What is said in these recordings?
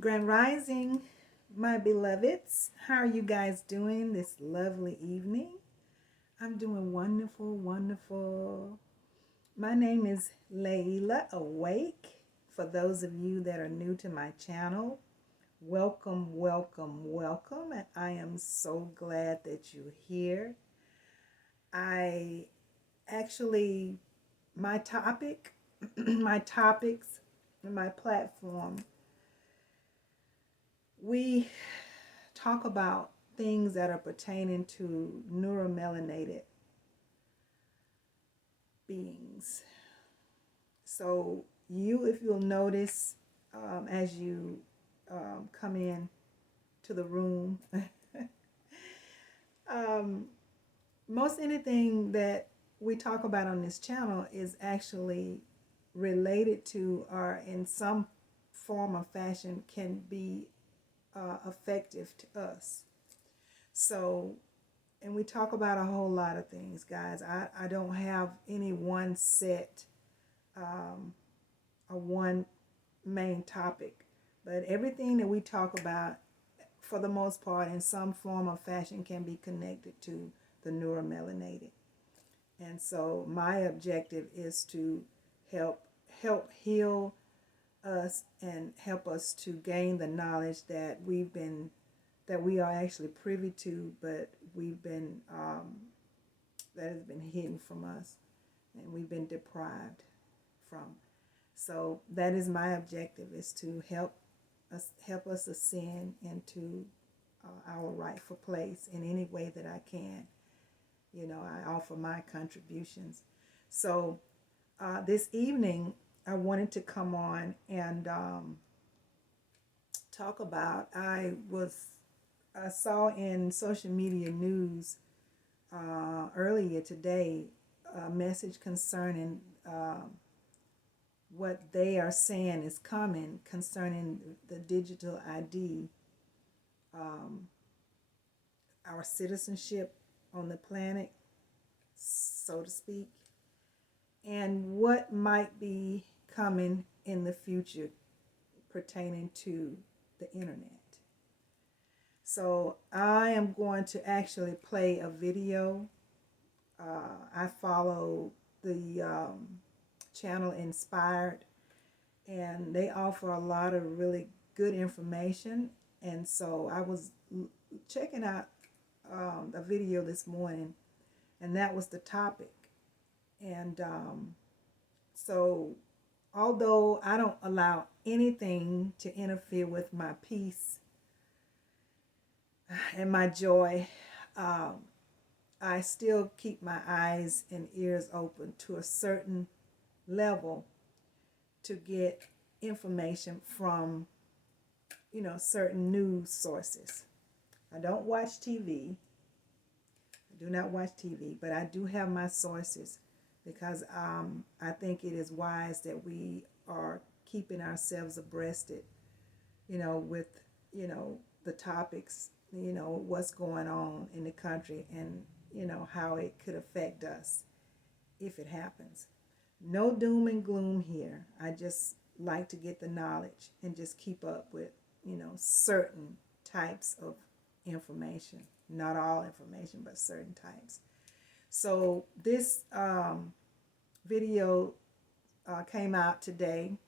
Grand Rising, my beloveds. How are you guys doing this lovely evening? I'm doing wonderful, wonderful. My name is Layla Awake. For those of you that are new to my channel, welcome, welcome, welcome. And I am so glad that you're here. I actually, my topic, my topics, and my platform, we talk about things that are pertaining to neuromelanated beings. So if you'll notice, as you come in to the room, um, most anything that we talk about on this channel is actually related to, or in some form or fashion can be effective to us. So, and we talk about a whole lot of things, guys. I don't have any one set or one main topic, but everything that we talk about, for the most part, in some form or fashion, can be connected to the neuromelanated. And so, my objective is to help heal us and help us to gain the knowledge that we are actually privy to, but we've been that has been hidden from us, and we've been deprived from. So that is my objective: is to help us ascend into our rightful place in any way that I can. I offer my contributions. So this evening, I wanted to come on and talk about. I saw in social media news earlier today a message concerning what they are saying is coming concerning the digital ID, our citizenship on the planet, so to speak, and what might be coming in the future pertaining to the internet. So I am going to actually play a video. I follow the channel Inspired, and they offer a lot of really good information. And so I was checking out a video this morning, and that was the topic. And so although I don't allow anything to interfere with my peace and my joy, I still keep my eyes and ears open to a certain level to get information from, certain news sources. I don't watch TV. I do not watch TV, but I do have my sources because I think it is wise that we are keeping ourselves abreast, with, the topics, what's going on in the country, and, how it could affect us if it happens. No doom and gloom here. I just like to get the knowledge and just keep up with, certain types of information. Not all information, but certain types. So this video came out today,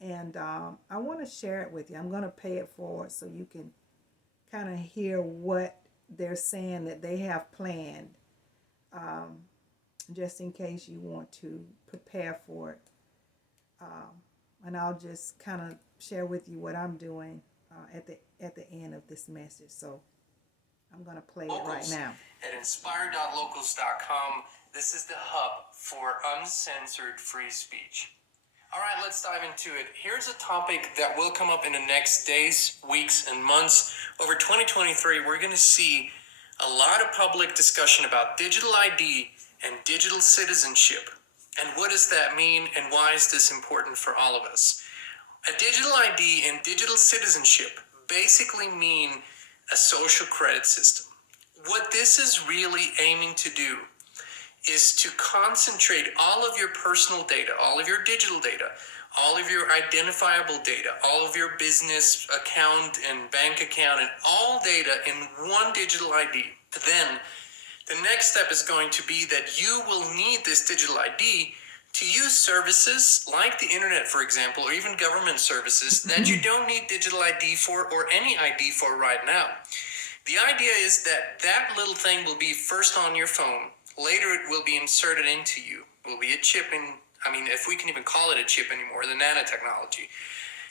and I want to share it with you. I'm going to pay it forward so you can kind of hear what they're saying that they have planned, just in case you want to prepare for it. And I'll just kind of share with you what I'm doing at the end of this message. So I'm going to play it right now. At inspire.locals.com, this is the hub for uncensored free speech. All right, let's dive into it. Here's a topic that will come up in the next days, weeks, and months. Over 2023, we're going to see a lot of public discussion about digital ID and digital citizenship. And what does that mean, and why is this important for all of us? A digital ID and digital citizenship basically mean a social credit system. What this is really aiming to do is to concentrate all of your personal data, all of your digital data, all of your identifiable data, all of your business account and bank account, and all data in one digital ID. Then the next step is going to be that you will need this digital ID to use services like the internet, for example, or even government services that you don't need digital ID for or any ID for right now. The idea is that that little thing will be first on your phone. Later, it will be inserted into you. It will be a chip in, if we can even call it a chip anymore, the nanotechnology.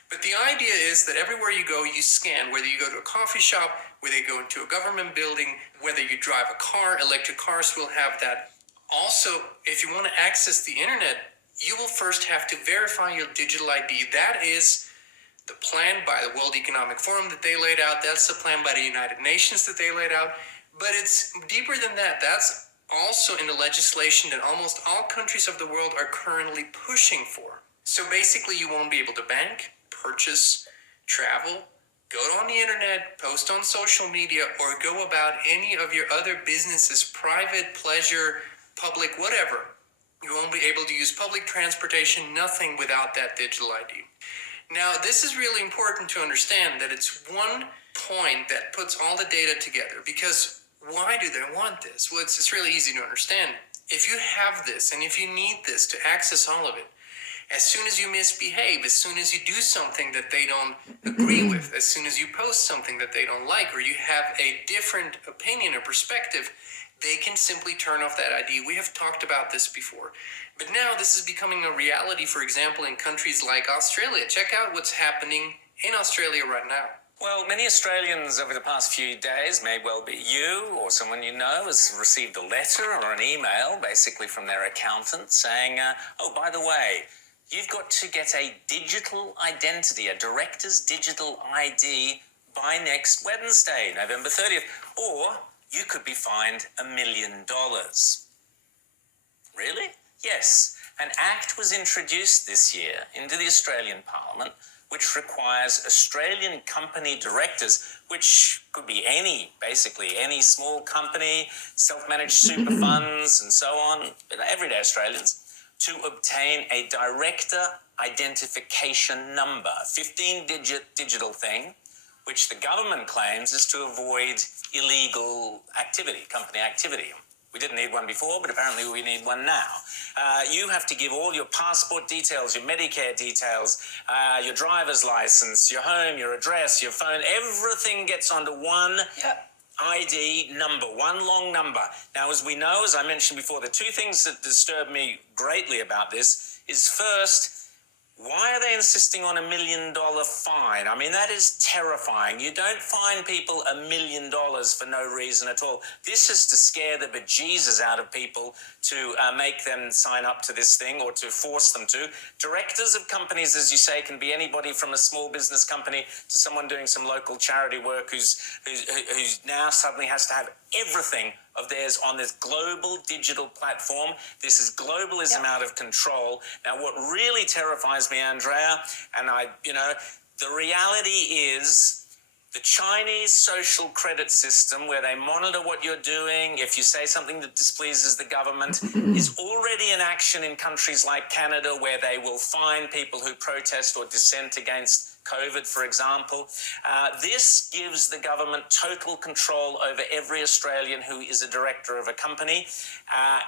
But the idea is that everywhere you go, you scan, whether you go to a coffee shop, whether you go into a government building, whether you drive a car, electric cars will have that. Also, if you want to access the internet, you will first have to verify your digital ID. That is the plan by the World Economic Forum that they laid out. That's the plan by the United Nations that they laid out. But it's deeper than that. That's also in the legislation that almost all countries of the world are currently pushing for. So basically, you won't be able to bank, purchase, travel, go on the internet, post on social media, or go about any of your other businesses, private, pleasure, public, whatever. You won't be able to use public transportation, nothing without that digital ID. Now, this is really important to understand that it's one point that puts all the data together, because why do they want this? Well, it's really easy to understand. If you have this and if you need this to access all of it, as soon as you misbehave, as soon as you do something that they don't agree with, as soon as you post something that they don't like, or you have a different opinion or perspective, they can simply turn off that ID. We have talked about this before. But now this is becoming a reality, for example, in countries like Australia. Check out what's happening in Australia right now. Well, many Australians over the past few days, may well be you or someone you know, has received a letter or an email basically from their accountant saying, oh, by the way, you've got to get a digital identity, a director's digital ID by next Wednesday, November 30th, or you could be fined $1 million. Really? Yes. An act was introduced this year into the Australian Parliament which requires Australian company directors, which could be basically any small company, self-managed super funds and so on, everyday Australians, to obtain a director identification number, a 15-digit digital thing, which the government claims is to avoid illegal activity, company activity. We didn't need one before, but apparently we need one now. You have to give all your passport details, your Medicare details, your driver's license, your home, your address, your phone, everything gets onto one ID number, one long number. Now, as we know, as I mentioned before, the two things that disturb me greatly about this is first, why are they insisting on $1 million fine? I mean, that is terrifying. You don't fine people $1 million for no reason at all. This is to scare the bejesus out of people to make them sign up to this thing or to force them to. Directors of companies, as you say, can be anybody from a small business company to someone doing some local charity work who's now suddenly has to have everything of theirs on this global digital platform. This is globalism out of control. Now, what really terrifies me, Andrea, and the reality is the Chinese social credit system, where they monitor what you're doing, if you say something that displeases the government, is already in action in countries like Canada, where they will fine people who protest or dissent against COVID, for example. This gives the government total control over every Australian who is a director of a company.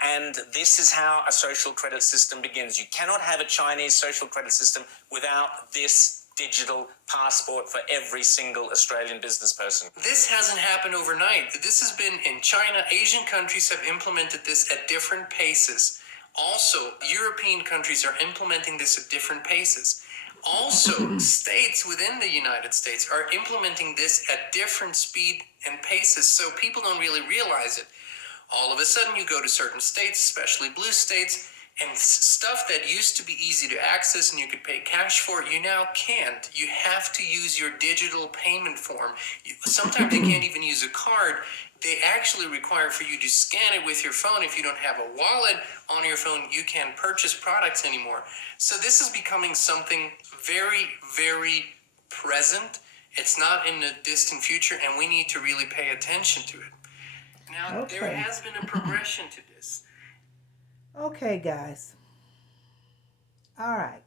And this is how a social credit system begins. You cannot have a Chinese social credit system without this digital passport for every single Australian business person. This hasn't happened overnight. This has been in China. Asian countries have implemented this at different paces. Also, European countries are implementing this at different paces. Also, states within the United States are implementing this at different speed and paces, so people don't really realize it. All of a sudden, you go to certain states, especially blue states, and stuff that used to be easy to access and you could pay cash for, you now can't. You have to use your digital payment form. Sometimes you can't even use a card. They actually require for you to scan it with your phone. If you don't have a wallet on your phone, you can't purchase products anymore. So this is becoming something very, very present. It's not in the distant future, and we need to really pay attention to it. Now, there has been a progression to this. Okay, guys. All right.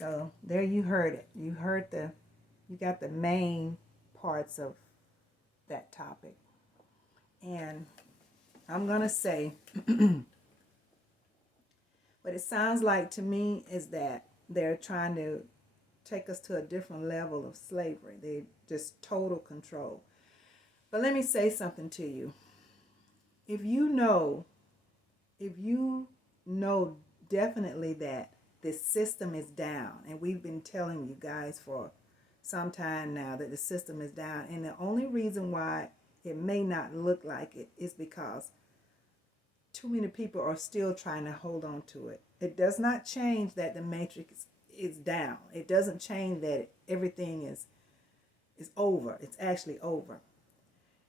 So there you heard it. You got the main parts of that topic. And I'm going to say, what it sounds like to me is that they're trying to take us to a different level of slavery. They just total control. But let me say something to you. If you know definitely that this system is down, and we've been telling you guys for some time now that the system is down, and the only reason why it may not look like it is because too many people are still trying to hold on to it. It does not change that the matrix is down. It doesn't change that everything is over. It's actually over.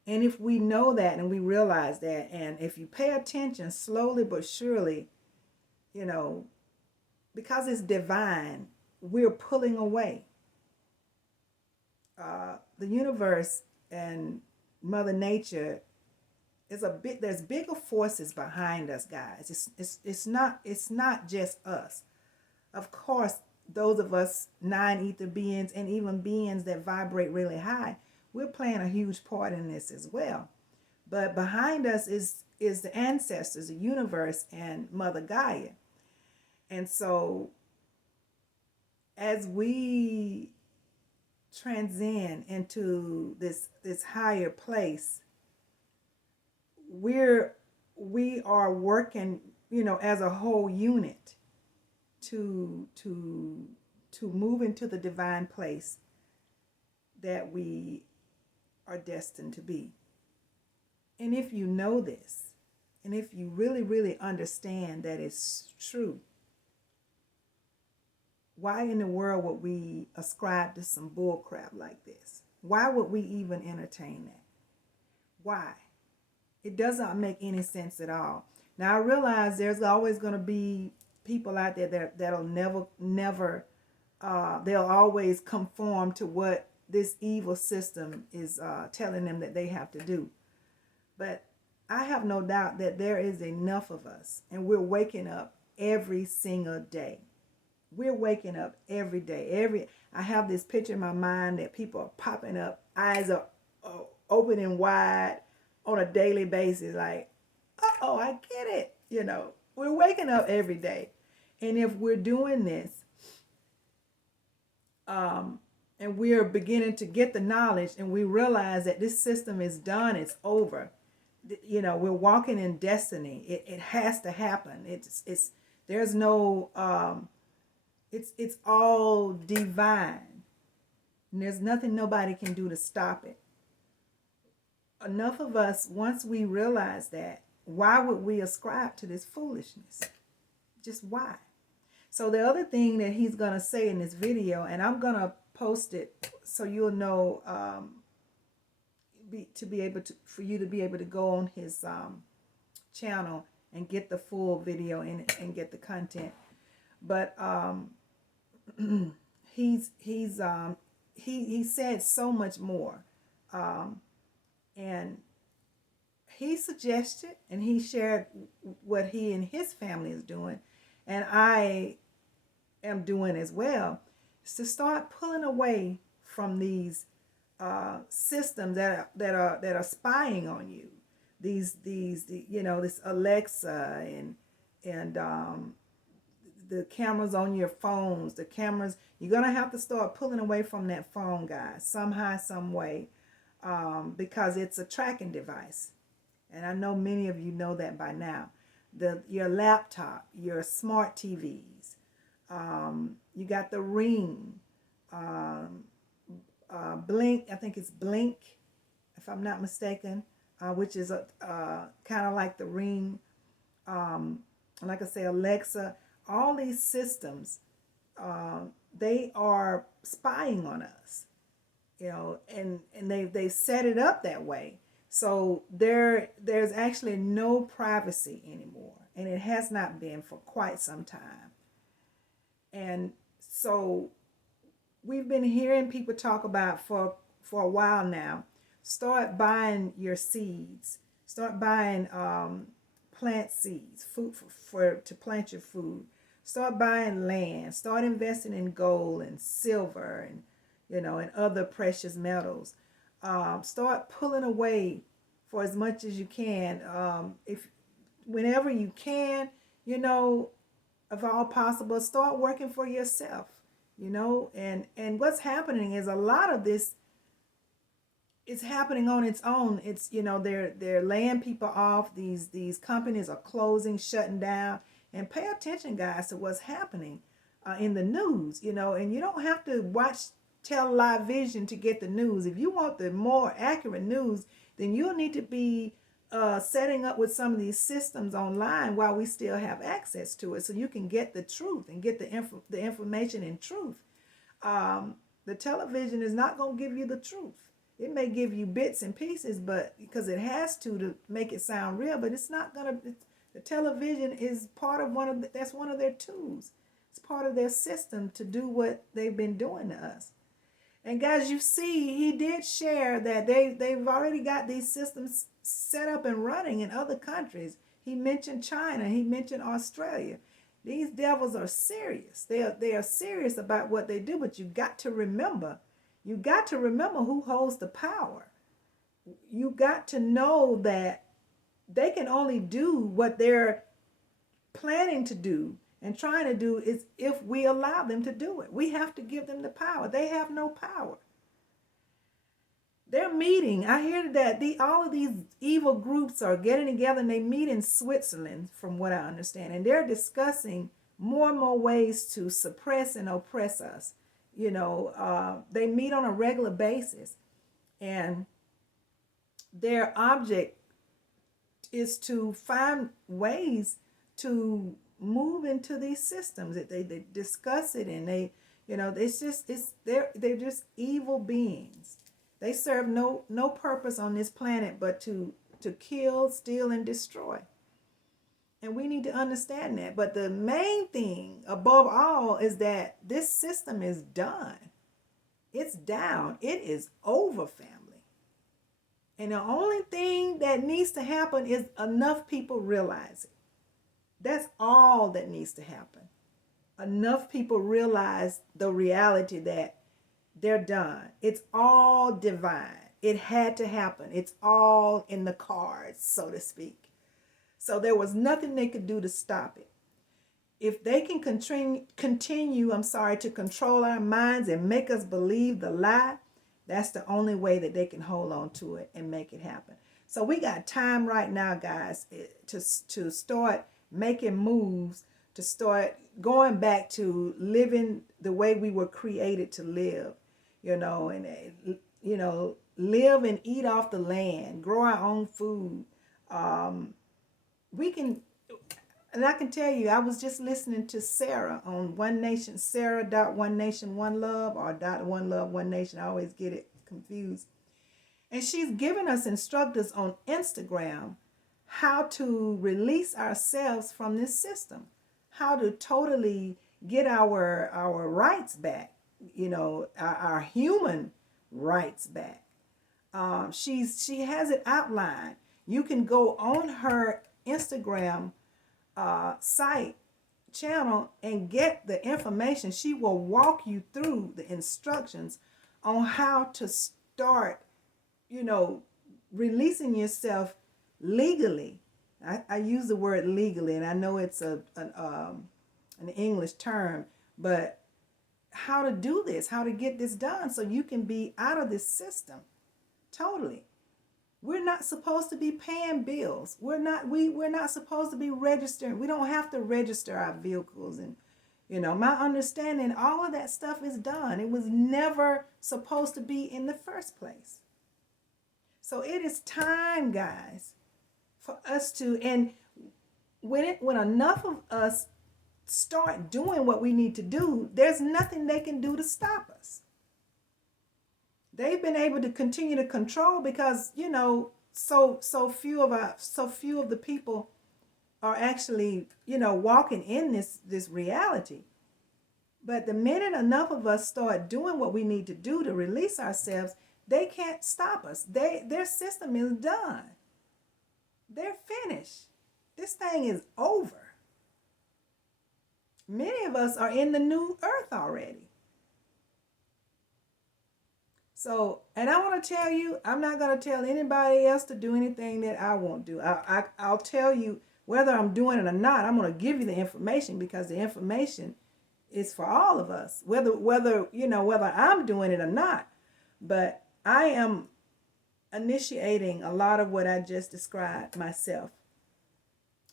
And if we know that and we realize that, and if you pay attention slowly but surely, because it's divine, we're pulling away. The universe and Mother Nature there's bigger forces behind us, guys. It's not just us. Of course, those of us non-ether beings and even beings that vibrate really high, we're playing a huge part in this as well. But behind us is the ancestors, the universe, and Mother Gaia. And so as we transcend into this higher place, we are working, as a whole unit to move into the divine place that we are destined to be. And if you know this, and if you really, really understand that it's true, why in the world would we ascribe to some bull crap like this? Why would we even entertain that? Why? It does not make any sense at all. Now, I realize there's always going to be people out there that'll never, they'll always conform to what this evil system is telling them that they have to do. But I have no doubt that there is enough of us, and we're waking up every single day. We're waking up every day. I have this picture in my mind that people are popping up, eyes are opening wide on a daily basis, like, I get it. We're waking up every day. And if we're doing this, and we're beginning to get the knowledge, and we realize that this system is done, it's over. We're walking in destiny. It has to happen. There's no, it's all divine. And there's nothing nobody can do to stop it. Enough of us, once we realize that, why would we ascribe to this foolishness? Just why? So the other thing that he's going to say in this video, and I'm going to post it so you'll know, for you to be able to go on his channel and get the full video and get the content. But he said so much more. And he suggested and he shared what he and his family is doing, and I am doing as well, is to start pulling away from these systems that are spying on you. This Alexa and the cameras on your phones, the cameras. You're gonna have to start pulling away from that phone, guys, somehow, some way. Because it's a tracking device. And I know many of you know that by now. Your laptop, your smart TVs, you got the Ring, Blink, I think it's Blink, if I'm not mistaken, which is kind of like the Ring, like I say, Alexa. All these systems, they are spying on us. And they set it up that way. So there's actually no privacy anymore. And it has not been for quite some time. And so we've been hearing people talk about for a while now, start buying your seeds. Start buying plant seeds, food to plant your food. Start buying land. Start investing in gold and silver and, and other precious metals. Start pulling away for as much as you can. If whenever you can, if all possible, start working for yourself. And what's happening is a lot of this is happening on its own. It's they're laying people off. These companies are closing, shutting down. And pay attention, guys, to what's happening in the news. And you don't have to watch television to get the news. If you want the more accurate news, then you'll need to be setting up with some of these systems online while we still have access to it, so you can get the truth and get the information in truth. The television is not going to give you the truth. It may give you bits and pieces, but because it has to make it sound real, but it's not going to. The television is part of that's one of their tools. It's part of their system to do what they've been doing to us. And guys, you see, he did share that they've already got these systems set up and running in other countries. He mentioned China. He mentioned Australia. These devils are serious. They are serious about what they do, but you got to remember who holds the power. You got to know that they can only do what they're planning to do and trying to do is if we allow them to do it. We have to give them the power. They have no power. They're meeting. I hear that all of these evil groups are getting together and they meet in Switzerland, from what I understand. And they're discussing more and more ways to suppress and oppress us. They meet on a regular basis. And their object is to find ways to move into these systems. That they discuss it, and they're just evil beings. They serve no purpose on this planet but to kill, steal, and destroy. And we need to understand that. But the main thing above all is that this system is done. It's down. It is over, family. And the only thing that needs to happen is enough people realize it. That's all that needs to happen. Enough people realize the reality that they're done. It's all divine. It had to happen. It's all in the cards, so to speak. So there was nothing they could do to stop it. If they can continue, to control our minds and make us believe the lie, that's the only way that they can hold on to it and make it happen. So we got time right now, guys, to start making moves, to start going back to living the way we were created to live, live and eat off the land, grow our own food. We can, and I can tell you, I was just listening to Sarah on One Nation, Sarah.OneNationOneLove or .OneLoveOneNation. I always get it confused. And she's giving us instructors on Instagram how to release ourselves from this system, how to totally get our rights back, our human rights back. She has it outlined. You can go on her Instagram channel and get the information. She will walk you through the instructions on how to start, releasing yourself legally. I use the word legally, and I know it's an English term, but how to do this, how to get this done so you can be out of this system totally. We're not supposed to be paying bills. We're not supposed to be registering. We don't have to register our vehicles. And, my understanding, all of that stuff is done. It was never supposed to be in the first place. So it is time, guys, for us to, and when enough of us start doing what we need to do, there's nothing they can do to stop us. They've been able to continue to control because, so few of the people are actually, walking in this reality. But the minute enough of us start doing what we need to do to release ourselves, they can't stop us. Their system is done. They're finished. This thing is over. Many of us are in the new earth already. So, and I want to tell you, I'm not going to tell anybody else to do anything that I won't do. I'll tell you whether I'm doing it or not. I'm going to give you the information because the information is for all of us, whether I'm doing it or not. But I am initiating a lot of what I just described myself.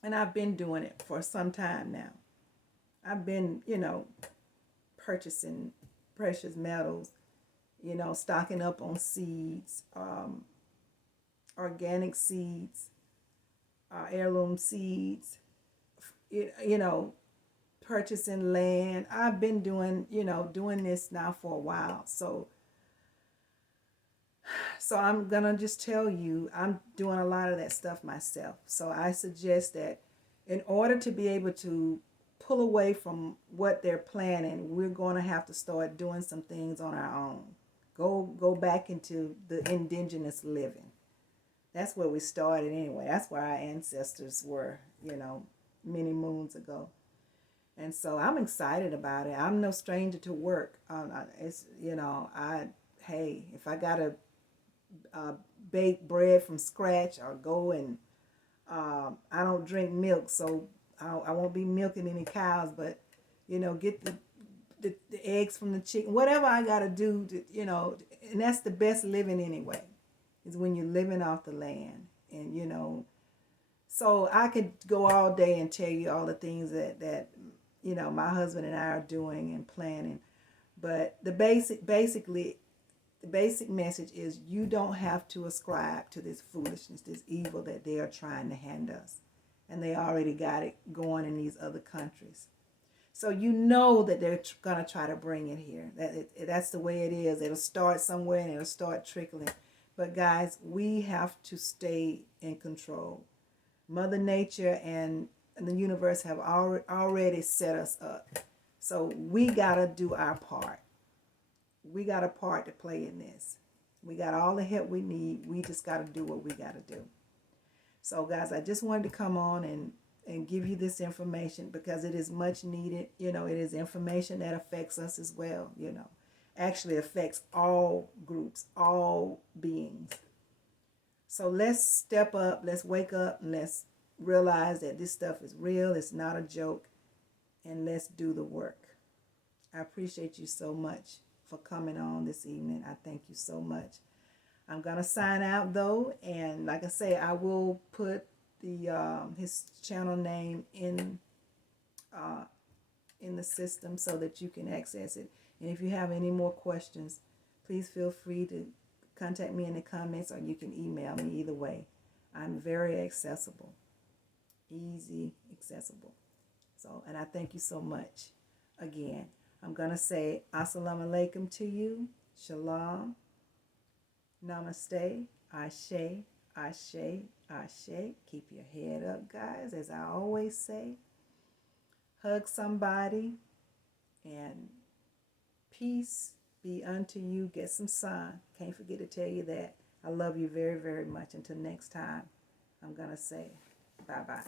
And I've been doing it for some time now. I've been, purchasing precious metals, stocking up on seeds, organic seeds, heirloom seeds, purchasing land. I've been doing this now for a while. So I'm going to just tell you, I'm doing a lot of that stuff myself. So I suggest that in order to be able to pull away from what they're planning, we're going to have to start doing some things on our own. Go back into the indigenous living. That's where we started anyway. That's where our ancestors were, many moons ago. And so I'm excited about it. I'm no stranger to work. If I got to bake bread from scratch or go and I don't drink milk, so I won't be milking any cows, but get the eggs from the chicken, whatever I got to do to, and that's the best living anyway, is when you're living off the land. And so I could go all day and tell you all the things that my husband and I are doing and planning, but the basic message is you don't have to ascribe to this foolishness, this evil that they are trying to hand us. And they already got it going in these other countries. So that they're going to try to bring it here. That's the way it is. It'll start somewhere and it'll start trickling. But guys, we have to stay in control. Mother Nature and the universe have already set us up. So we got to do our part. We got a part to play in this. We got all the help we need. We just got to do what we got to do. So guys, I just wanted to come on and give you this information because it is much needed. It is information that affects us as well, actually affects all groups, all beings. So let's step up, let's wake up, and let's realize that this stuff is real, it's not a joke, and let's do the work. I appreciate you so much for coming on this evening. I thank you so much. I'm going to sign out though, and like I say, I will put his channel name in the system so that you can access it. And if you have any more questions, please feel free to contact me in the comments, or you can email me. Either way, I'm very accessible, easy accessible. So, and I thank you so much. Again, I'm going to say assalamu alaikum to you, shalom, namaste, ashe, ashe, ashe. Keep your head up, guys, as I always say. Hug somebody, and peace be unto you. Get some sun. Can't forget to tell you that. I love you very, very much. Until next time, I'm going to say bye-bye.